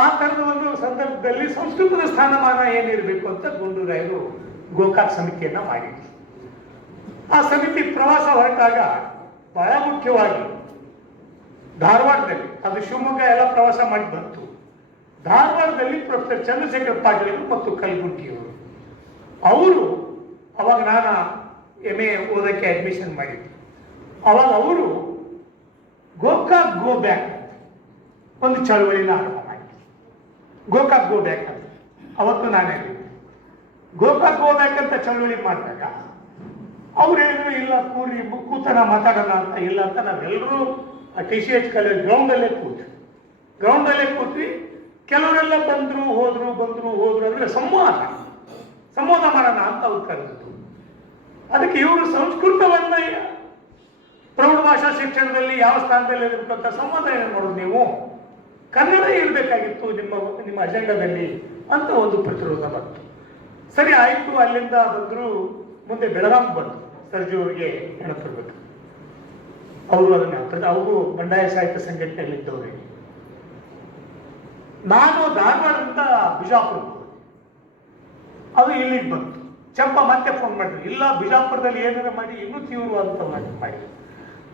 ಆ ತರದ ಒಂದು ಸಂದರ್ಭದಲ್ಲಿ ಸಂಸ್ಕೃತದ ಸ್ಥಾನಮಾನ ಏನಿರಬೇಕು ಅಂತ ಗುಂಡೂರಾಯರು ಗೋಕಾಕ್ ಸಮಿತಿಯನ್ನ ಮಾಡಿದ್ರು. ಆ ಸಮಿತಿ ಪ್ರವಾಸ ಹೊರಟಾಗ ಬಹಳ ಮುಖ್ಯವಾಗಿ ಧಾರವಾಡದಲ್ಲಿ, ಅದು ಶಿವಮೊಗ್ಗ ಎಲ್ಲ ಪ್ರವಾಸ ಮಾಡಿ ಬಂತು. ಧಾರವಾಡದಲ್ಲಿ ಪ್ರೊಫೆಸರ್ ಚಂದ್ರಶೇಖರ್ ಪಾಟೀಲ್ ಮತ್ತು ಕಲ್ಬುರ್ಗಿಯವರು. ಅವರು ಅವಾಗ ನಾನು ಎಂ ಎ ಓದಕ್ಕೆ ಅಡ್ಮಿಷನ್ ಮಾಡಿದ್ದೆ. ಅವಾಗ ಅವರು ಗೋಕಾಕ್ ಗೋ ಬ್ಯಾಕ್ ಒಂದು ಚಳವಳಿನ ಆರಂಭ ಗೋಕಾಕ್ ಗೋ ಬ್ಯಾಕ್ ಅಂತ ಅವತ್ತು ನಾನು ಗೋಕಾಕ್ ಗೋ ಬ್ಯಾಕ್ ಅಂತ ಚಳುವಳಿ ಮಾಡಿದಾಗ ಅವ್ರು ಹೇಳಿದ್ರು, ಇಲ್ಲ, ಕೂರಿ ಕೂತನ ಮಾತಾಡೋಣ ಅಂತ, ಇಲ್ಲ ಅಂತ ನಾವೆಲ್ಲರೂ ಆ ಟಿ ಸಿ ಎಚ್ ಕಾಲೇಜ್ ಗ್ರೌಂಡಲ್ಲೇ ಕೂತ್ವಿ. ಗ್ರೌಂಡಲ್ಲೇ ಕೂತ್ವಿ. ಕೆಲವರೆಲ್ಲ ಬಂದ್ರು, ಹೋದ್ರು ಬಂದ್ರು, ಹೋದ್ರು ಅಂದ್ರೆ ಸಂವಾದ. ಸಂವಾದ ಮಾಡೋಣ ಅಂತ ಅವ್ರು ಕರೆದಿದ್ದು ಅದಕ್ಕೆ ಇವರು ಸಂಸ್ಕೃತವನ್ನ ಪ್ರೌಢ ಭಾಷಾ ಶಿಕ್ಷಣದಲ್ಲಿ ಯಾವ ಸ್ಥಾನದಲ್ಲಿ ಇರಬೇಕು ಅಂತ ಸಂವಾದ ಏನು ಮಾಡೋದು ನೀವು? ಕನ್ನಡ ಹೇಳ್ಬೇಕಾಗಿತ್ತು ನಿಮ್ಮ ನಿಮ್ಮ ಅಜೆಂಡದಲ್ಲಿ ಅಂತ ಒಂದು ಪ್ರತಿರೋಧ ಬಂತು. ಸರಿ, ಆಯ್ತು, ಅಲ್ಲಿಂದ ಬಂದ್ರು ಮುಂದೆ ಬೆಳಗಾಂ ಬಂತು. ಸರ್ಜಿ ಅವರಿಗೆ ನೆನಪಿರ್ಬೇಕು ಅವರು ಅದನ್ನ ಅವರು ಬಂಡಾಯ ಸಾಹಿತ್ಯ ಸಂಘಟನೆಯಲ್ಲಿದ್ದವರಿಗೆ ನಾನು ಧಾರವಾಡದಿಂದ ಬಿಜಾಪುರ. ಅದು ಇಲ್ಲಿಗೆ ಬಂತು. ಚಂಪ ಮತ್ತೆ ಫೋನ್ ಮಾಡಿದ್ರು. ಇಲ್ಲ, ಬಿಜಾಪುರದಲ್ಲಿ ಏನಾರ ಮಾಡಿ, ಇನ್ನೂ ತೀವ್ರವಾದಂತ ಮಾಡಿ.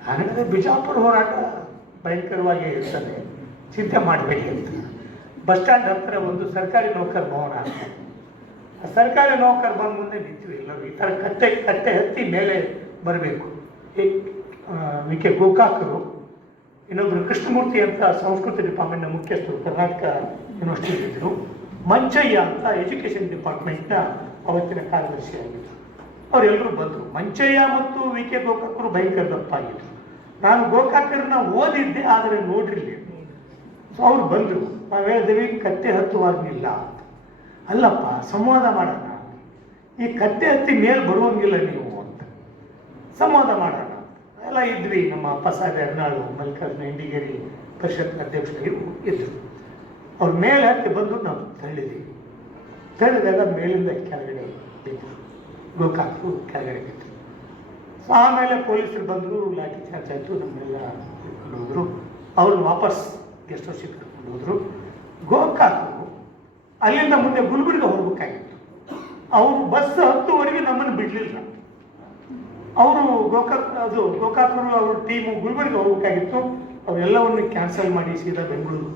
ಹಾಗಾದ್ರೆ ಬಿಜಾಪುರ ಹೋರಾಟ ಭಯಂಕರವಾಗಿ ಇರ್ತದೆ ಚಿಂತೆ ಮಾಡಬೇಡಿ ಅಂತ. ಬಸ್ ಸ್ಟ್ಯಾಂಡ್ ಹತ್ತಿರ ಒಂದು ಸರ್ಕಾರಿ ನೌಕರ ಭವನ. ಆ ಸರ್ಕಾರಿ ನೌಕರ ಬಂದ ಮುಂದೆ ನಿಂತೀವಿ ಎಲ್ಲರೂ. ಈ ಥರ ಕಟ್ಟೆ ಕಟ್ಟೆ ಹತ್ತಿ ಮೇಲೆ ಬರಬೇಕು. ವಿ ಕೆ ಗೋಕಾಕರು ಇನ್ನೊಬ್ಬರು ಕೃಷ್ಣಮೂರ್ತಿ ಅಂತ ಸಂಸ್ಕೃತಿ ಡಿಪಾರ್ಟ್ಮೆಂಟ್ನ ಮುಖ್ಯಸ್ಥರು, ಕರ್ನಾಟಕ ಯೂನಿವರ್ಸಿಟಿ ಇದ್ದರು ಮಂಚಯ್ಯ ಅಂತ ಎಜುಕೇಷನ್ ಡಿಪಾರ್ಟ್ಮೆಂಟ್ನ ಅವತ್ತಿನ ಕಾರ್ಯದರ್ಶಿಯಾಗಿದ್ದರು ಅವರೆಲ್ಲರೂ ಬಂದರು. ಮಂಚಯ್ಯ ಮತ್ತು ವಿ ಕೆ ಗೋಕಾಕರು ಭಯಂಕರ ದಪ್ಪಾಗಿದ್ರು ನಾನು ಗೋಕಾಕರನ್ನ ಓದಿದ್ದೆ, ಆದರೆ ನೋಡಿರಲಿಲ್ಲ ಸೊ ಅವ್ರು ಬಂದರು ನಾವು ಹೇಳಿದ್ವಿ ಕತ್ತೆ ಹತ್ತುವಾಗಿಲ್ಲ ಅಲ್ಲಪ್ಪ, ಸಂವಾದ ಮಾಡೋಣ. ಈ ಕತ್ತೆ ಹತ್ತಿ ಮೇಲೆ ಬರುವಂಗಿಲ್ಲ ನೀವು ಅಂತ. ಸಂವಾದ ಮಾಡೋಣ. ಎಲ್ಲ ಇದ್ವಿ, ನಮ್ಮ ಅಪ್ಪ ಸಾಹೇಬ್ ಎರ್ನಾಳು, ಮಲ್ಲಿಕಾರ್ಜುನ ಇಂಡಿಗೇರಿ ಪರಿಷತ್ ಅಧ್ಯಕ್ಷರು ಇವರು ಇದ್ರು. ಅವ್ರ ಮೇಲೆ ಹತ್ತಿ ಬಂದು ನಾವು ತಳ್ಳಿದ್ದೀವಿ ತಳ್ಳಿದಾಗ ಮೇಲಿಂದ ಕೆಳಗಡೆ ಬಿದ್ದರು ಗೋಕಾಕು ಕೆಳಗಡೆ ಬಿದ್ದರು ಸೊ ಆಮೇಲೆ ಪೊಲೀಸರು ಬಂದರು, ಲಾಠಿ ಚಾರ್ಜ್ ಆಯಿತು, ನಮ್ಮೆಲ್ಲ ಹೋದ್ರು. ಅವ್ರನ್ನ ವಾಪಸ್ ಗೆಸ್ಟ್ ಹೌಸಿಗೆ ಕರ್ಕೊಂಡು ಹೋದರು. ಗೋಕಾಕು ಅಲ್ಲಿಂದ ಮುಂದೆ ಗುಲ್ಬರ್ಗ ಹೋಗ್ಬೇಕಾಗಿತ್ತು. ಅವರು ಬಸ್ ಹತ್ತುವರೆಗೆ ನಮ್ಮನ್ನು ಬಿಡಲಿಲ್ಲ. ಅವರು ಗೋಕಾಕ್, ಅದು ಗೋಕಾಕರು, ಅವ್ರ ಟೀಮು ಗುಲ್ಬರ್ಗ ಹೋಗ್ಬೇಕಾಗಿತ್ತು. ಅವರೆಲ್ಲವನ್ನು ಕ್ಯಾನ್ಸಲ್ ಮಾಡಿ ಸೀದಾ ಬೆಂಗಳೂರು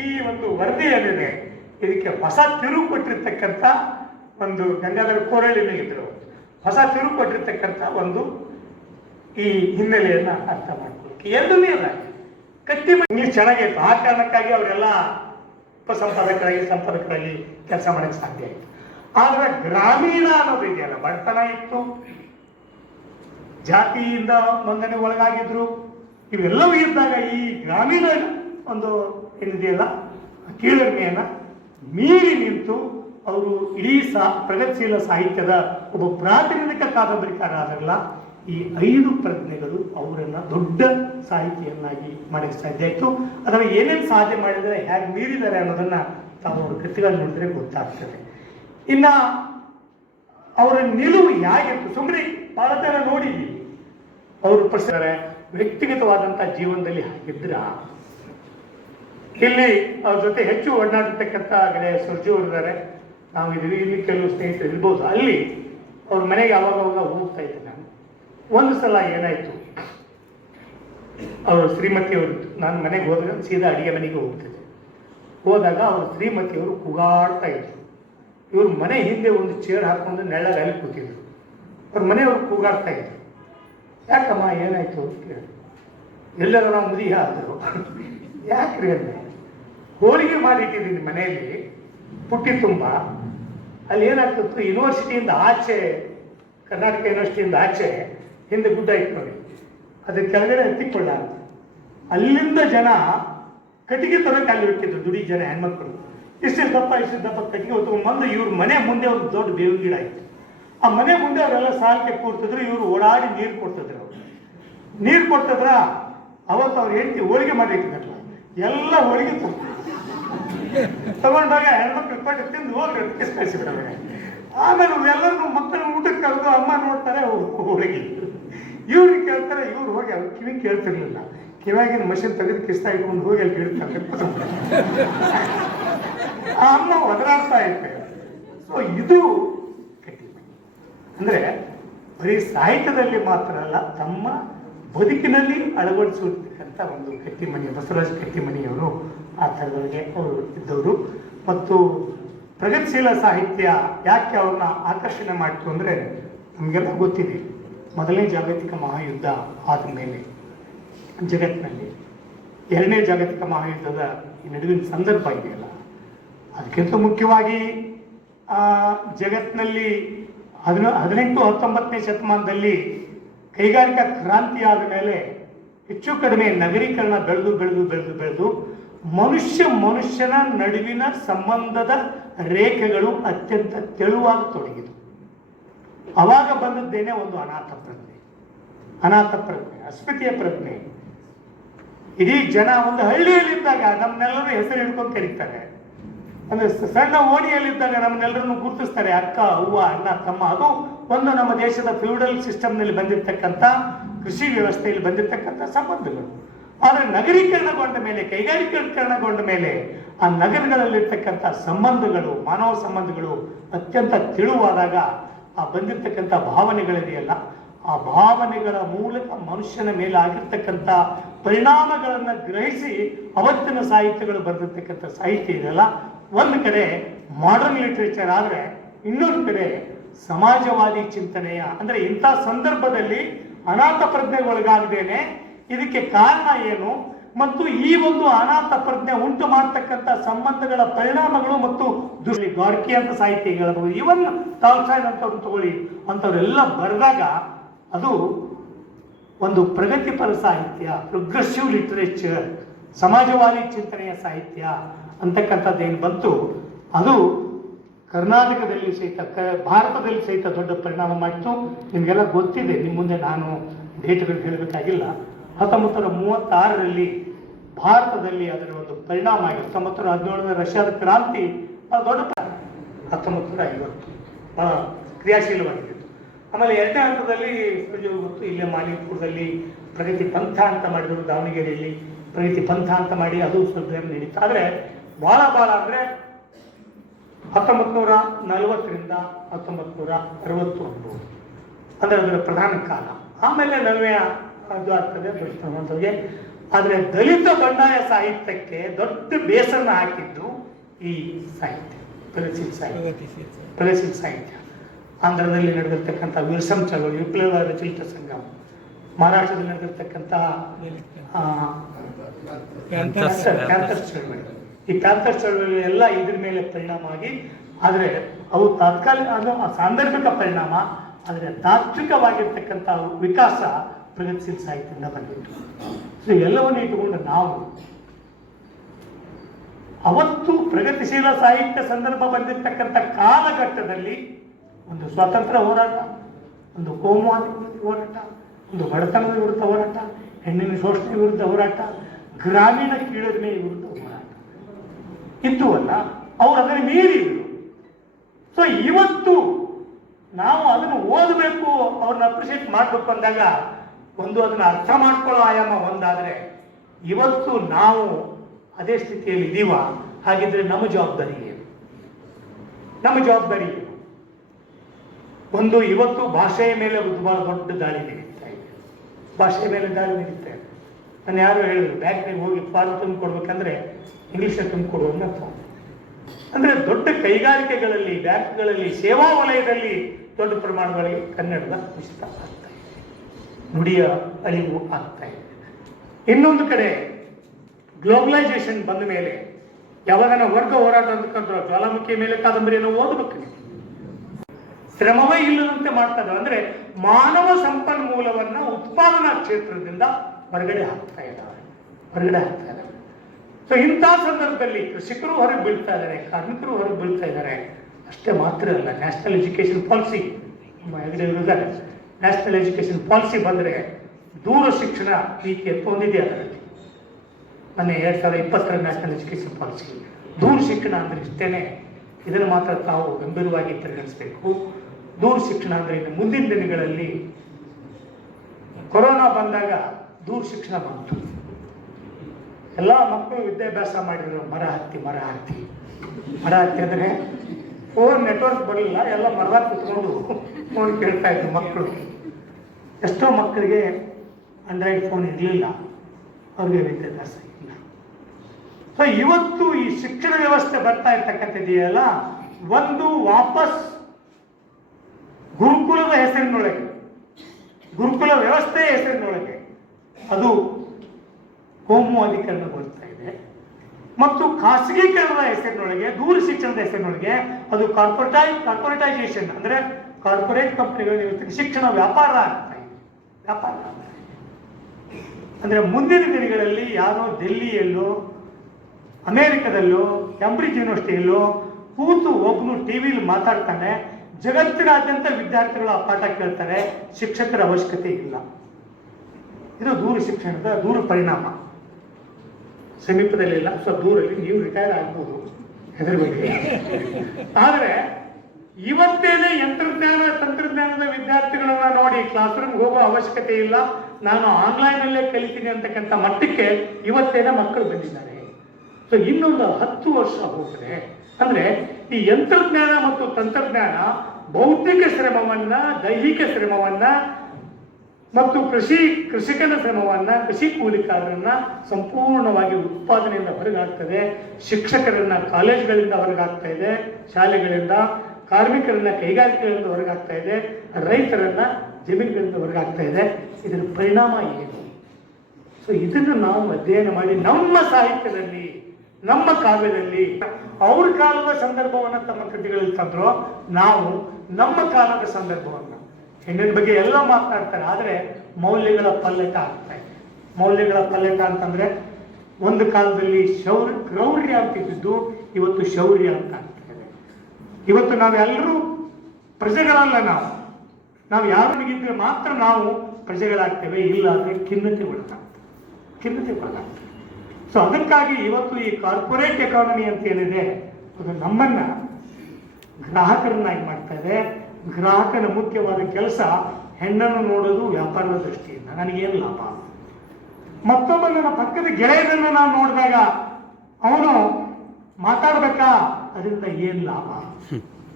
ಈ ಒಂದು ವರದಿ ಏನಿದೆ ಇದಕ್ಕೆ ಹೊಸ ತಿರುವು ಕೊಟ್ಟಿರ್ತಕ್ಕಂಥ ಒಂದು ಗಂಗಾಧರ ಕೋರಳಿನ ಇದ್ರು ಹೊಸ ತಿರುವು ಕೊಟ್ಟಿರ್ತಕ್ಕಂಥ ಒಂದು ಈ ಹಿನ್ನೆಲೆಯನ್ನು ಅರ್ಥ ಮಾಡ್ಕೊಳ್ಳಿ ಎರಡನೇದಾಗಿ ಕಟ್ಟಿ ಇಂಗ್ಲಿಷ್ ಚೆನ್ನಾಗಿತ್ತು ಆ ಕಾರಣಕ್ಕಾಗಿ ಅವರೆಲ್ಲ ಉಪಸಂಪಾದಕರಾಗಿ, ಸಂಪಾದಕರಾಗಿ ಕೆಲಸ ಮಾಡಕ್ಕೆ ಸಾಧ್ಯ ಆಯ್ತು ಆದ್ರೆ ಗ್ರಾಮೀಣ ಅನ್ನೋದು ಇದೆಯಲ್ಲ, ಬಡತನ ಇತ್ತು. ಜಾತಿಯಿಂದ ಮಂಗನೆ ಒಳಗಾಗಿದ್ರು. ಇವೆಲ್ಲವೂ ಇದ್ದಾಗ ಈ ಗ್ರಾಮೀಣ ಒಂದು ಏನಿದೆಯಲ್ಲ, ಕೀಳರಿಮೆಯನ್ನ ಮೀರಿ ನಿಂತು ಅವರು ಇಡೀ ಸಾ ಪ್ರಗತಿಶೀಲ ಸಾಹಿತ್ಯದ ಒಬ್ಬ ಪ್ರಾತಿನಿಧಿಕ ಕಾದಂಬರಿಕಾರ ಆದಾಗಲ್ಲ ಈ ಐದು ಪ್ರಜ್ಞೆಗಳು ಅವರನ್ನು ದೊಡ್ಡ ಸಾಹಿತಿಯನ್ನಾಗಿ ಮಾಡಕ್ಕೆ ಸಾಧ್ಯ ಆಯಿತು ಅಥವಾ ಏನೇನು ಸಾಧನೆ ಮಾಡಿದರೆ ಹೇಗೆ ಮೀರಿದ್ದಾರೆ ಅನ್ನೋದನ್ನ ತಾವು ಅವ್ರ ಕೃತಿಗಳು ನೋಡಿದ್ರೆ ಗೊತ್ತಾಗ್ತದೆ. ಇನ್ನ ಅವರ ನಿಲುವು ಹೇಗಿತ್ತು ಸುಮ್ಮನೆ ಜನ ನೋಡಿದ್ವಿ ಅವರು ಪ್ರಶ್ನೆ ವ್ಯಕ್ತಿಗತವಾದಂಥ ಜೀವನದಲ್ಲಿ ಹಾಗಿದ್ರ? ಇಲ್ಲಿ ಅವ್ರ ಜೊತೆ ಹೆಚ್ಚು ಒಡನಾಡಿರ್ತಕ್ಕಂಥ ಗೆಳೆಯ ಸುರ್ಜಿ ಅವರಿದ್ದಾರೆ ನಾವು ಇಲ್ಲಿ ಕೆಲವು ಸ್ನೇಹಿತರು ಇರ್ಬೋದು. ಅಲ್ಲಿ ಅವ್ರ ಮನೆಗೆ ಯಾವಾಗ ಅವಾಗ ಹೋಗ್ತಾ ಇದ್ದೆ ನಾನು ಒಂದು ಸಲ ಏನಾಯ್ತು? ಅವರು ಶ್ರೀಮತಿಯವರು, ನಾನು ಮನೆಗೆ ಹೋದಾಗ ಸೀದಾ ಅಡುಗೆ ಮನೆಗೆ ಹೋಗ್ತಿದ್ದೆ ಹೋದಾಗ ಅವ್ರ ಶ್ರೀಮತಿಯವರು ಕೂಗಾಡ್ತಾ ಇದ್ರು. ಇವ್ರ ಮನೆ ಹಿಂದೆ ಒಂದು ಚೇರ್ ಹಾಕೊಂಡು ನೆಳ್ಳಗೆ ಅಲ್ಲಿ ಕೂತಿದ್ರು. ಅವ್ರ ಮನೆಯವರು ಕೂಗಾಡ್ತಾ ಇದ್ರು. ಯಾಕಮ್ಮ ಏನಾಯ್ತು ಅಂತ ಕೇಳಿದ್ರು. ಎಲ್ಲರೂ ನಾವು ಮುದಿ ಆದರು. ಯಾಕ್ರಿ ಅಂದ್ರೆ ಹೋಳಿಗೆ ಮಾಡಿಟ್ಟಿದ್ದೀನಿ ಮನೆಯಲ್ಲಿ, ಪುಟ್ಟಿ ತುಂಬ. ಅಲ್ಲಿ ಏನಾಗ್ತಿತ್ತು? ಯೂನಿವರ್ಸಿಟಿಯಿಂದ ಆಚೆ, ಕರ್ನಾಟಕ ಯೂನಿವರ್ಸಿಟಿಯಿಂದ ಆಚೆ ಹಿಂದೆ ಗುಡ್ಡ ಇತ್ತು ಅದ್ರ ಕೆಳಗಡೆ ಹತ್ತಿಕೊಳ್ಳ ಅಲ್ಲಿಂದ ಜನ ಕಟ್ಟಿಗೆ ತರಕ್ಕೆ ಅಲ್ಲಿ ಹೋಗ್ತಿದ್ರು ದುಡಿ ಜನ, ಹೆಣ್ಮಕ್ಳು. ಇಷ್ಟು ದಪ್ಪ ಇಷ್ಟು ದಪ್ಪ ಕಟ್ಟಿಗೆ ಹೊತ್ಕೊಂಡು ಬಂದು ಇವ್ರ ಮನೆ ಮುಂದೆ ಒಂದು ದೊಡ್ಡ ಬೇವಿನ ಗಿಡ ಇತ್ತು. ಆ ಮನೆ ಮುಂದೆ ಅವರೆಲ್ಲ ಸಾಲಕ್ಕೆ ಕೂರ್ತಿದ್ರು, ಇವರು ಓಡಾಡಿ ನೀರು ಕೊಡ್ತಿದ್ರು. ನೀರು ಕೊಡ್ತದ್ರ, ಅವತ್ತು ಅವ್ರು ಹೆಂಡತಿ ಹೋಳಿಗೆ ಮಾಡಿಟ್ಟಿದ್ರಲ್ಲ ಎಲ್ಲ ಹೋಳಿಗೆ ತಗೊಂಡಾಗ ಹೆಣ್ಮಕ್ಳು ಕೊಟ್ಟು ತಿಂದು ಹೋಗಿ ಕಿಸ್ ಕಳಿಸಿದ್ರು ಆಮೇಲೆ ಎಲ್ಲರೂ ಮಕ್ಕಳು ಊಟಕ್ಕೆ ಕರೆದು ಅಮ್ಮ ನೋಡ್ತಾರೆ, ಹೋಳಿಗೆ. ಇವ್ರಿಗೆ ಕೇಳ್ತಾರೆ, ಇವ್ರು ಹೋಗಿ ಅವ್ರು ಕಿವಿ ಕೇಳ್ತಿರ್ಲಿಲ್ಲ. ಕಿವಾಗಿನ ಮಷಿನ್ ತೆಗೆದು ಕಿಸ್ತಾ ಇಟ್ಕೊಂಡು ಹೋಗಿ ಅಲ್ಲಿ ಕೇಳ್ತಾರೆ. ಆ ಅಮ್ಮ ಒದರಾಡ್ತಾ ಇರ್ತೇವೆ ಸೊ ಇದು ಅಂದರೆ ಅಂದ್ರೆ, ಬರೀ ಸಾಹಿತ್ಯದಲ್ಲಿ ಮಾತ್ರ ಅಲ್ಲ, ತಮ್ಮ ಬದುಕಿನಲ್ಲಿ ಅಳವಡಿಸಿರ್ತಕ್ಕಂಥ ಒಂದು ಕಟ್ಟಿಮಣಿ ಬಸವರಾಜ ಕಟ್ಟಿಮಣಿಯವರು ಆ ಥರದೊಳಗೆ ಅವರು ಇದ್ದವರು. ಮತ್ತು ಪ್ರಗತಿಶೀಲ ಸಾಹಿತ್ಯ ಯಾಕೆ ಅವ್ರನ್ನ ಆಕರ್ಷಣೆ ಮಾಡ್ತು ಅಂದರೆ, ನಮಗೆಲ್ಲ ಗೊತ್ತಿದೆ. ಮೊದಲನೇ ಜಾಗತಿಕ ಮಹಾಯುದ್ಧ ಆದ ಮೇಲೆ, ಜಗತ್ತಿನಲ್ಲಿ ಎರಡನೇ ಜಾಗತಿಕ ಮಹಾಯುದ್ಧದ ಈ ನಡುವಿನ ಸಂದರ್ಭ ಇದೆಯಲ್ಲ, ಅದಕ್ಕಿಂತ ಮುಖ್ಯವಾಗಿ ಜಗತ್ತಿನಲ್ಲಿ ಹದಿನ, ಹದಿನೆಂಟು ಹತ್ತೊಂಬತ್ತನೇ ಶತಮಾನದಲ್ಲಿ ಕೈಗಾರಿಕಾ ಕ್ರಾಂತಿ ಆದ ಮೇಲೆ ಹೆಚ್ಚು ಕಡಿಮೆ ನಗರೀಕರಣ ಬೆಳೆದು ಬೆಳೆದು ಬೆಳೆದು ಬೆಳೆದು ಮನುಷ್ಯ ಮನುಷ್ಯನ ನಡುವಿನ ಸಂಬಂಧದ ರೇಖೆಗಳು ಅತ್ಯಂತ ತೆಳುವಾಗಿ ತೊಡಗಿತು ಅವಾಗ ಬಂದದ್ದೇನೆ ಒಂದು ಅನಾಥ ಪ್ರಜ್ಞೆ. ಅನಾಥ ಪ್ರಜ್ಞೆ, ಅಸ್ಮಿತೆಯ ಪ್ರಜ್ಞೆ. ಇಡೀ ಜನ ಒಂದು ಹಳ್ಳಿಯಲ್ಲಿದ್ದಾಗ ನಮ್ಮನ್ನೆಲ್ಲರೂ ಹೆಸರು ಹಿಡ್ಕೊಂಡು ಕರೀತಾರೆ ಅಂದ್ರೆ ಸಣ್ಣ ಓಣಿಯಲ್ಲಿದ್ದಾಗ ನಮ್ಮನ್ನೆಲ್ಲರನ್ನು ಗುರುತಿಸ್ತಾರೆ, ಅಕ್ಕ, ಅವ್ವ, ಅಣ್ಣ, ತಮ್ಮ. ಅದು ಒಂದು ನಮ್ಮ ದೇಶದ ಫ್ಯೂಡಲ್ ಸಿಸ್ಟಮ್ನಲ್ಲಿ ಬಂದಿರತಕ್ಕಂಥ ಕೃಷಿ ವ್ಯವಸ್ಥೆಯಲ್ಲಿ ಬಂದಿರತಕ್ಕಂಥ ಸಂಬಂಧಗಳು. ಆದರೆ ನಗರೀಕರಣಗೊಂಡ ಮೇಲೆ, ಕೈಗಾರಿಕೀಕರಣಗೊಂಡ ಮೇಲೆ ಆ ನಗರಗಳಲ್ಲಿರ್ತಕ್ಕಂಥ ಸಂಬಂಧಗಳು, ಮಾನವ ಸಂಬಂಧಗಳು ಅತ್ಯಂತ ತಿಳುವಾದಾಗ ಆ ಬಂದಿರತಕ್ಕಂಥ ಭಾವನೆಗಳಿದೆಯಲ್ಲ ಆ ಭಾವನೆಗಳ ಮೂಲಕ ಮನುಷ್ಯನ ಮೇಲೆ ಆಗಿರ್ತಕ್ಕಂಥ ಪರಿಣಾಮಗಳನ್ನು ಗ್ರಹಿಸಿ ಅವತ್ತಿನ ಸಾಹಿತ್ಯಗಳು ಬರೆದಿರ್ತಕ್ಕಂಥ ಸಾಹಿತ್ಯ ಇದೆಯಲ್ಲ, ಒಂದು ಕಡೆ ಮಾಡರ್ನ್ ಲಿಟ್ರೇಚರ್ ಆದರೆ ಇನ್ನೊಂದು ಕಡೆ ಸಮಾಜವಾದಿ ಚಿಂತನೆಯ, ಅಂದ್ರೆ ಇಂಥ ಸಂದರ್ಭದಲ್ಲಿ ಅನಾಥ ಪ್ರಜ್ಞೆಗೆ ಒಳಗಾಗದೇನೆ ಇದಕ್ಕೆ ಕಾರಣ ಏನು? ಮತ್ತು ಈ ಒಂದು ಅನಾಥ ಪ್ರಜ್ಞೆ ಉಂಟು ಮಾಡ್ತಕ್ಕಂಥ ಸಂಬಂಧಗಳ ಪರಿಣಾಮಗಳು ಮತ್ತು ದುರ್ಲಿ ಗಾಡ್ಕಿ ಅಂತ ಸಾಹಿತ್ಯ ಹೇಳಬಹುದು. ಇವನ್ ತಾಲ್ಸಾಯ್ ಅಂತವ್ರು ತಗೊಳ್ಳಿ ಅಂಥವರೆಲ್ಲ ಬರೆದಾಗ ಅದು ಒಂದು ಪ್ರಗತಿಪರ ಸಾಹಿತ್ಯ ಪ್ರೋಗ್ರೆಸಿವ್ ಲಿಟ್ರೇಚರ್ ಸಮಾಜವಾದಿ ಚಿಂತನೆಯ ಸಾಹಿತ್ಯ ಅಂತಕ್ಕಂಥದ್ದು ಏನು ಬಂತು, ಅದು ಕರ್ನಾಟಕದಲ್ಲಿ ಸಹಿತ ಭಾರತದಲ್ಲಿ ಸಹಿತ ದೊಡ್ಡ ಪರಿಣಾಮ ಮಾಡಿತು. ನಿಮಗೆಲ್ಲ ಗೊತ್ತಿದೆ, ನಿಮ್ಮ ಮುಂದೆ ನಾನು ಡೇಟ್ಗಳು ಹೇಳಬೇಕಾಗಿಲ್ಲ. ಹತ್ತೊಂಬತ್ತು ನೂರ ಮೂವತ್ತಾರರಲ್ಲಿ ಭಾರತದಲ್ಲಿ ಅದರ ಒಂದು ಪರಿಣಾಮ ಆಗಿ ಹತ್ತೊಂಬತ್ತು ನೂರ ಹದಿನೇಳರ ರಷ್ಯಾದ ಕ್ರಾಂತಿ ದೊಡ್ಡ ಹತ್ತೊಂಬತ್ತು ನೂರ ಐವತ್ತು ಬಹಳ ಕ್ರಿಯಾಶೀಲವಾಗಿತ್ತು ಆಮೇಲೆ ಎರಡನೇ ಹಂತದಲ್ಲಿ ಗೊತ್ತು ಇಲ್ಲೇ ಮಾಲಿಪುರದಲ್ಲಿ ಪ್ರಗತಿ ಪಂಥ ಅಂತ ಮಾಡಿದ್ರು ದಾವಣಗೆರೆಯಲ್ಲಿ ಪ್ರಗತಿ ಪಂಥ ಅಂತ ಮಾಡಿ ಅದು ಸ್ವಲ್ಪ ನಡೀತು ಆದರೆ ಬಹಳ ಬಹಳ ಅಂದರೆ ಹತ್ತೊಂಬತ್ತು ನೂರ ನಲವತ್ತರಿಂದ ಹತ್ತೊಂಬತ್ತು ನೂರ ಅರವತ್ತೊಂದು ಅಂದರೆ ಅದರ ಪ್ರಧಾನ ಕಾಲ. ಆಮೇಲೆ ನಡುವೆ ಅದು ಆಗ್ತದೆ ಬರ್ತದೆ ಆದರೆ ದಲಿತ ಬಂಡಾಯ ಸಾಹಿತ್ಯಕ್ಕೆ ದೊಡ್ಡ ಬೇಸರನ್ನ ಹಾಕಿದ್ದು ಈ ಸಾಹಿತ್ಯ ಪ್ರಗತಿಶೀಲ ಸಾಹಿತ್ಯ ಪ್ರಗತಿಶೀಲ ಸಾಹಿತ್ಯ. ಆಂಧ್ರದಲ್ಲಿ ನಡೆದಿರ್ತಕ್ಕಂಥ ವಿರಸಂ ಚಳವಳಿ ವಿಪ್ಲವ ರಚಿತ ಸಂಗಮ. ಮಹಾರಾಷ್ಟ್ರದಲ್ಲಿ ನಡೆದಿರ್ತಕ್ಕಂಥ ಪ್ಯಾಂಥರ್ ಚಳವಳಿ. ಈ ಪ್ಯಾಂಥರ್ ಚಳವಳಿ ಎಲ್ಲ ಇದ್ರ ಮೇಲೆ ಪರಿಣಾಮ ಆಗಿ ಆದರೆ ಅವು ತಾತ್ಕಾಲಿಕ ಅದು ಸಾಂದರ್ಭಿಕ ಪರಿಣಾಮ ಆದರೆ ತಾತ್ವಿಕವಾಗಿರ್ತಕ್ಕಂಥ ವಿಕಾಸ ಪ್ರಗತಿಶೀಲ ಸಾಹಿತ್ಯದಿಂದ ಬಂದಿತ್ತು. ಸೊ ಎಲ್ಲವನ್ನು ಇಟ್ಟುಕೊಂಡು ನಾವು ಅವತ್ತು ಪ್ರಗತಿಶೀಲ ಸಾಹಿತ್ಯ ಸಂದರ್ಭ ಬಂದಿರತಕ್ಕಂಥ ಕಾಲಘಟ್ಟದಲ್ಲಿ ಒಂದು ಸ್ವಾತಂತ್ರ್ಯ ಹೋರಾಟ, ಒಂದು ಕೋಮುವಾದಿ ಹೋರಾಟ, ಒಂದು ಬಡತನದ ವಿರುದ್ಧ ಹೋರಾಟ, ಹೆಣ್ಣಿನ ಶೋಷಣೆ ವಿರುದ್ಧ ಹೋರಾಟ, ಗ್ರಾಮೀಣ ಕೀಳರಿಮೆ ವಿರುದ್ಧ ಹೋರಾಟ. ಇತ್ತು ಅಲ್ಲ, ಅವ್ರು ಅದನ್ನು ಮೀರಿದ್ರು ಸೊ ಇವತ್ತು ನಾವು ಅದನ್ನು ಓದಬೇಕು, ಅವ್ರನ್ನ ಅಪ್ರಿಷಿಯೇಟ್ ಮಾಡಬೇಕು ಅಂದಾಗ ಒಂದು ಅದನ್ನ ಅರ್ಥ ಮಾಡ್ಕೊಳ್ಳೋ ಆಯಾಮ ಒಂದಾದ್ರೆ ಇವತ್ತು ನಾವು ಅದೇ ಸ್ಥಿತಿಯಲ್ಲಿ ಇದೀವ. ಹಾಗಿದ್ರೆ ನಮ್ಮ ಜವಾಬ್ದಾರಿ ಏನು? ನಮ್ಮ ಜವಾಬ್ದಾರಿ ಏನು? ಒಂದು, ಇವತ್ತು ಭಾಷೆಯ ಮೇಲೆ ಬಹಳ ದೊಡ್ಡ ದಾಳಿ ನಡೀತಾ ಇದೆ. ಭಾಷೆಯ ಮೇಲೆ ದಾಳಿ ನಡೀತಾ ಇದೆ. ನಾನು ಯಾರು ಹೇಳಿದ್ರು ಬ್ಯಾಂಕ್ನಾಗ ಹೋಗಿ ಫಾರ್ಮ್ ತಂದು ಕೊಡ್ಬೇಕಂದ್ರೆ ಇಂಗ್ಲೀಷಲ್ಲಿ ತಂದು ಅಂತ. ಅಂದ್ರೆ ದೊಡ್ಡ ಕೈಗಾರಿಕೆಗಳಲ್ಲಿ, ಬ್ಯಾಂಕ್ಗಳಲ್ಲಿ, ಸೇವಾ ವಲಯದಲ್ಲಿ ದೊಡ್ಡ ಪ್ರಮಾಣದಲ್ಲಿ ಕನ್ನಡದ ಪುಸ್ತಕ ನುಡಿಯ ಅಳಿವು ಆಗ್ತಾ ಇದೆ. ಇನ್ನೊಂದು ಕಡೆ, ಗ್ಲೋಬಲೈಸೇಷನ್ ಬಂದ ಮೇಲೆ ಯಾವಾಗ ವರ್ಗ ಹೋರಾಟ ಅಂತಕ್ಕಂಥ ಜ್ವಾಲಾಮುಖಿ ಮೇಲೆ ಕಾದಂಬರಿಯನ್ನು ಓದಬೇಕು ಶ್ರಮವೇ ಇಲ್ಲದಂತೆ ಮಾಡ್ತಾರೆ ಅಂದ್ರೆ ಮಾನವ ಸಂಪನ್ಮೂಲವನ್ನ ಉತ್ಪಾದನಾ ಕ್ಷೇತ್ರದಿಂದ ಹೊರಗಡೆ ಹಾಕ್ತಾ ಇದ್ದಾರೆ. ಹೊರಗಡೆ ಹಾಕ್ತಾ ಇದ್ದಾರೆ. ಸೊ ಇಂಥ ಸಂದರ್ಭದಲ್ಲಿ ಕೃಷಿಕರು ಹೊರಗೆ ಬೀಳ್ತಾ ಇದ್ದಾರೆ, ಕಾರ್ಮಿಕರು ಹೊರಗೆ ಬೀಳ್ತಾ ಇದ್ದಾರೆ. ಅಷ್ಟೇ ಮಾತ್ರ ಅಲ್ಲ ನ್ಯಾಷನಲ್ ಎಜುಕೇಶನ್ ಪಾಲಿಸಿ ನಮ್ಮ ಇದ್ದಾರೆ ನ್ಯಾಷನಲ್ ಎಜುಕೇಶನ್ ಪಾಲಿಸಿ ಬಂದರೆ ದೂರ ಶಿಕ್ಷಣ ನೀತಿ ಅಂತ ಒಂದಿದೆ ಅದರಲ್ಲಿ. ಮೊನ್ನೆ ಎರಡು ಸಾವಿರದ ಇಪ್ಪತ್ತರ ನ್ಯಾಷನಲ್ ಎಜುಕೇಶನ್ ಪಾಲಿಸಿ ದೂರ ಶಿಕ್ಷಣ ಅಂದರೆ ಇಷ್ಟೇ ಇದನ್ನು ಮಾತ್ರ ತಾವು ಗಂಭೀರವಾಗಿ ಪರಿಗಣಿಸಬೇಕು. ದೂರ ಶಿಕ್ಷಣ ಅಂದರೆ ಮುಂದಿನ ದಿನಗಳಲ್ಲಿ ಕೊರೋನಾ ಬಂದಾಗ ದೂರ ಶಿಕ್ಷಣ ಬಂತು. ಎಲ್ಲ ಮಕ್ಕಳು ವಿದ್ಯಾಭ್ಯಾಸ ಮಾಡಿದ್ರು, ಮರ ಹತ್ತಿ ಮರ ಹತ್ತಿ. ಮರ ಹತ್ತಿ ಅಂದರೆ ಫೋನ್ ನೆಟ್ವರ್ಕ್ ಬರಲಿಲ್ಲ, ಎಲ್ಲ ಮರದಾಗ ಕುತ್ಕೊಂಡು ಫೋನ್ ಕೇಳ್ತಾ ಇದ್ರು ಮಕ್ಕಳು ಎಷ್ಟೋ ಮಕ್ಕಳಿಗೆ ಆಂಡ್ರಾಯ್ಡ್ ಫೋನ್ ಇರಲಿಲ್ಲ. ಅವ್ರಿಗೆ ವಿದ್ಯಾಭ್ಯಾಸ ಇಲ್ಲ. ಸೊ ಇವತ್ತು ಈ ಶಿಕ್ಷಣ ವ್ಯವಸ್ಥೆ ಬರ್ತಾ ಇರ್ತಕ್ಕಂಥದ್ದೆಯಲ್ಲ, ಒಂದು ವಾಪಸ್ ಗುರುಕುಲದ ಹೆಸರಿನೊಳಗೆ, ಗುರುಕುಲ ವ್ಯವಸ್ಥೆಯ ಹೆಸರಿನೊಳಗೆ ಅದು ಕೋಮುವಾದೀಕರಣಗೊಳ್ತಾ ಇದೆ. ಮತ್ತು ಖಾಸಗೀಕರಣದ ಹೆಸರಿನೊಳಗೆ, ದೂರ ಶಿಕ್ಷಣದ ಹೆಸರಿನೊಳಗೆ ಅದು ಕಾರ್ಪೊರೇಟೈ ಕಾರ್ಪೊರೇಟೈಸೇಷನ್ ಅಂದ್ರೆ ಕಾರ್ಪೊರೇಟ್ ಕಂಪನಿಗಳ ಶಿಕ್ಷಣ ವ್ಯಾಪಾರ ಆಗ್ತಾ ವ್ಯಾಪಾರ ಅಂದ್ರೆ ಮುಂದಿನ ದಿನಗಳಲ್ಲಿ ಯಾರೋ ಡೆಲ್ಲಿಯಲ್ಲೋ ಅಮೇರಿಕದಲ್ಲೋ ಕ್ಯಾಂಬ್ರಿಡ್ಜ್ ಯೂನಿವರ್ಸಿಟಿಯಲ್ಲೋ ಕೂತು ಒಬ್ಬನು ಟಿವಿಲಿ ಮಾತಾಡ್ತಾನೆ, ಜಗತ್ತಿನಾದ್ಯಂತ ವಿದ್ಯಾರ್ಥಿಗಳು ಆ ಪಾಠ ಕೇಳ್ತಾರೆ, ಶಿಕ್ಷಕರ ಅವಶ್ಯಕತೆ ಇಲ್ಲ. ಇದು ದೂರ ಶಿಕ್ಷಣದ ದೂರ ಪರಿಣಾಮ. ಸಮೀಪದಲ್ಲಿ ಇಲ್ಲ ಸ್ವಲ್ಪ ದೂರಲ್ಲಿ ನೀವು ರಿಟೈರ್ ಆಗ್ಬೋದು. ಹೆದರಬೇಡಿ ಆದರೆ, ಇವತ್ತೇನೆ ಯಂತ್ರಜ್ಞಾನ, ತಂತ್ರಜ್ಞಾನದ ವಿದ್ಯಾರ್ಥಿಗಳನ್ನ ನೋಡಿ ಕ್ಲಾಸ್ ರೂಮ್ಗೆ ಹೋಗೋ ಅವಶ್ಯಕತೆ ಇಲ್ಲ. ನಾನು ಆನ್ಲೈನ್ ಅಲ್ಲೇ ಕಲಿತೀನಿ ಅಂತಕ್ಕಂಥ ಮಟ್ಟಕ್ಕೆ ಇವತ್ತೇನೆ ಮಕ್ಕಳು ಬಂದಿದ್ದಾರೆ. ಸೊ ಇನ್ನೊಂದು ಹತ್ತು ವರ್ಷ ಹೋದರೆ ಅಂದ್ರೆ, ಈ ಯಂತ್ರಜ್ಞಾನ ಮತ್ತು ತಂತ್ರಜ್ಞಾನ ಭೌತಿಕ ಶ್ರಮವನ್ನ, ದೈಹಿಕ ಶ್ರಮವನ್ನ ಮತ್ತು ಕೃಷಿ, ಕೃಷಿಕನ ಶ್ರಮವನ್ನ, ಕೃಷಿ ಕೂಲಿಕಾರರನ್ನ ಸಂಪೂರ್ಣವಾಗಿ ಉತ್ಪಾದನೆಯಿಂದ ಹೊರಗಾಗ್ತದೆ. ಶಿಕ್ಷಕರನ್ನ ಕಾಲೇಜುಗಳಿಂದ ಹೊರಗಾಗ್ತಾ ಇದೆ. ಶಾಲೆಗಳಿಂದ, ಕಾರ್ಮಿಕರನ್ನ ಕೈಗಾರಿಕೆಗಳಿಂದ ಹೊರಗಾಗ್ತಾ ಇದೆ. ರೈತರನ್ನ ಜಮೀನುಗಳಿಂದ ಹೊರಗಾಗ್ತಾ ಇದೆ. ಇದರ ಪರಿಣಾಮ ಏನು? ಸೊ ಇದನ್ನು ನಾವು ಅಧ್ಯಯನ ಮಾಡಿ ನಮ್ಮ ಸಾಹಿತ್ಯದಲ್ಲಿ, ನಮ್ಮ ಕಾವ್ಯದಲ್ಲಿ, ಅವ್ರ ಕಾಲದ ಸಂದರ್ಭವನ್ನ ತಮ್ಮ ಕೃತಿಗಳಲ್ಲಿ ತಂದ್ರು, ನಾವು ನಮ್ಮ ಕಾಲದ ಸಂದರ್ಭವನ್ನ ಹೆಣ್ಣಿನ ಬಗ್ಗೆ ಎಲ್ಲ ಮಾತನಾಡ್ತಾರೆ, ಆದರೆ ಮೌಲ್ಯಗಳ ಪಲ್ಲಟ ಆಗ್ತಾ ಇದೆ. ಮೌಲ್ಯಗಳ ಪಲ್ಲಟ ಅಂತಂದ್ರೆ ಒಂದು ಕಾಲದಲ್ಲಿ ಶೌರ್ಯ, ಕ್ರೌರ್ಯ ಅಂತಿದ್ದು ಇವತ್ತು ಶೌರ್ಯ ಅಂತ ಆಗ್ತಾ ಇದೆ. ಇವತ್ತು ನಾವೆಲ್ಲರೂ ಪ್ರಜೆಗಳಲ್ಲ ನಾವು. ನಾವು ಯಾರಿಗಿದ್ರೆ ಮಾತ್ರ ನಾವು ಪ್ರಜೆಗಳಾಗ್ತೇವೆ, ಇಲ್ಲ ಅಂದ್ರೆ ಖಿನ್ನತೆ ಒಳಗಾಗ್ತದೆ ಖಿನ್ನತೆ ಒಳಗಾಗ್ತದೆ ಸೊ ಅದಕ್ಕಾಗಿ ಇವತ್ತು ಈ ಕಾರ್ಪೊರೇಟ್ ಎಕಾನಮಿ ಅಂತ ಏನಿದೆ, ಅದು ನಮ್ಮನ್ನ ಗ್ರಾಹಕರನ್ನಾಗಿ ಮಾಡ್ತಾ ಇದೆ. ಗ್ರಾಹಕನ ಮುಖ್ಯವಾದ ಕೆಲಸ ಹೆಣ್ಣನ್ನು ನೋಡೋದು ವ್ಯಾಪಾರದ ದೃಷ್ಟಿಯಿಂದ. ನನಗೇನು ಲಾಭ? ಮತ್ತೊಬ್ಬ ನನ್ನ ಪಕ್ಕದ ಗೆಳೆಯನನ್ನು ನಾನು ನೋಡಿದಾಗ ಅವನು ಮಾತಾಡ್ಬೇಕಾ? ಅದರಿಂದ ಏನು ಲಾಭ?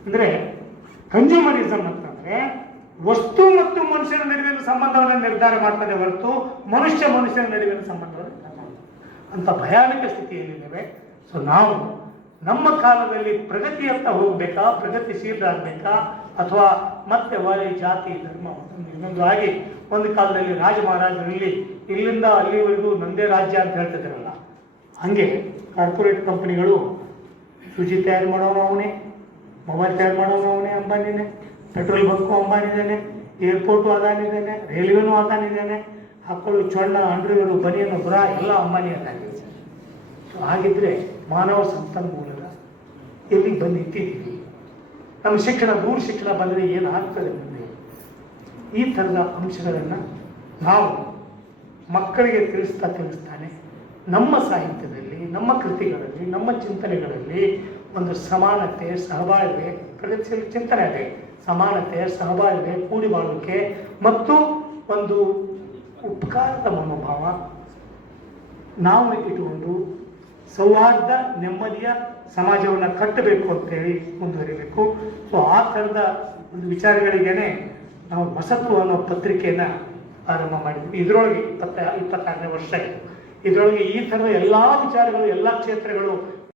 ಅಂದ್ರೆ ಕನ್ಸ್ಯೂಮರಿಸಮ್ ಅಂತಂದ್ರೆ ವಸ್ತು ಮತ್ತು ಮನುಷ್ಯನ ನಡುವಿನ ಸಂಬಂಧವನ್ನು ನಿರ್ಧಾರ ಮಾಡ್ತದೆ ಹೊರತು ಮನುಷ್ಯ ಮನುಷ್ಯನ ನಡುವಿನ ಸಂಬಂಧವನ್ನು. ಅಂತ ಭಯಾನಕ ಸ್ಥಿತಿಯಲ್ಲಿದ್ದೇವೆ. ಸೊ ನಾವು ನಮ್ಮ ಕಾಲದಲ್ಲಿ ಪ್ರಗತಿಯತ್ತ ಹೋಗ್ಬೇಕಾ? ಪ್ರಗತಿಶೀಲರಾಗಬೇಕಾ? ಅಥವಾ ಮತ್ತೆ ವಯ ಜಾತಿ, ಧರ್ಮ ಇನ್ನೊಂದು ಆಗಿ ಒಂದು ಕಾಲದಲ್ಲಿ ರಾಜ ಮಹಾರಾಜರಲ್ಲಿ ಇಲ್ಲಿಂದ ಅಲ್ಲಿವರೆಗೂ ನಂದೇ ರಾಜ್ಯ ಅಂತ ಹೇಳ್ತಿದ್ರಲ್ಲ ಹಂಗೆ ಕಾರ್ಪೊರೇಟ್ ಕಂಪನಿಗಳು ಶುಚಿ ತಯಾರು ಮಾಡೋನು ಅವನೇ ಮೊಬೈಲ್ ತಯಾರು ಮಾಡೋನು ಅವನೇ ಅಂಬಾನಿನೇ ಪೆಟ್ರೋಲ್ ಬಂಕು ಅಂಬಾನಿದ್ದಾನೆ ಏರ್ಪೋರ್ಟು ಅದಾನಿದ್ದಾನೆ ರೈಲ್ವೆನೂ ಅದಾನಿದ್ದಾನೆ ಹಕ್ಕಳು ಚೊಣ್ಣ ಅಂಡ್ರಿವರು ಬನಿಯನ್ನು ಬುರ ಎಲ್ಲ ಅಂಬಾನಿ ಅದಾನಿದೆ ಸೊ ಹಾಗಿದ್ರೆ ಮಾನವ ಸಂಪನ್ಮೂಲದ ಎಲ್ಲಿಗೆ ಬಂದು ನಮ್ಮ ಶಿಕ್ಷಣ, ಮೂರ್ ಶಿಕ್ಷಣ ಬಂದರೆ ಏನಾಗ್ತದೆ ಮುಂದೆ? ಈ ಥರದ ಅಂಶಗಳನ್ನು ನಾವು ಮಕ್ಕಳಿಗೆ ತಿಳಿಸ್ತಾ ತಿಳಿಸ್ತಾನೆ ನಮ್ಮ ಸಾಹಿತ್ಯದಲ್ಲಿ, ನಮ್ಮ ಕೃತಿಗಳಲ್ಲಿ, ನಮ್ಮ ಚಿಂತನೆಗಳಲ್ಲಿ ಒಂದು ಸಮಾನತೆ, ಸಹಬಾಳ್ವೆ ಪ್ರಗತಿಶೀಲ ಚಿಂತನೆ ಇದೆ. ಸಮಾನತೆ, ಸಹಬಾಳ್ವೆ ಕೂಡಿ ಬಾಳುವಿಕೆ ಮತ್ತು ಒಂದು ಉಪಕಾರದ ಮನೋಭಾವ. ನಾವು ಇಟ್ಟುಕೊಂಡು ಸೌಹಾರ್ದ, ನೆಮ್ಮದಿಯ ಸಮಾಜವನ್ನು ಕಟ್ಟಬೇಕು ಅಂತೇಳಿ ಮುಂದುವರಿಬೇಕು. ಸೊ ಆ ಥರದ ಒಂದು ವಿಚಾರಗಳಿಗೇನೆ ನಾವು ಹೊಸತು ಅನ್ನೋ ಪತ್ರಿಕೆಯನ್ನು ಆರಂಭ ಮಾಡಿದ್ವಿ. ಇದರೊಳಗೆ ಇಪ್ಪತ್ತ ಇಪ್ಪತ್ತಾರನೇ ವರ್ಷ ಇದು ಇದರೊಳಗೆ ಈ ಥರದ ಎಲ್ಲ ವಿಚಾರಗಳು, ಎಲ್ಲ ಕ್ಷೇತ್ರಗಳು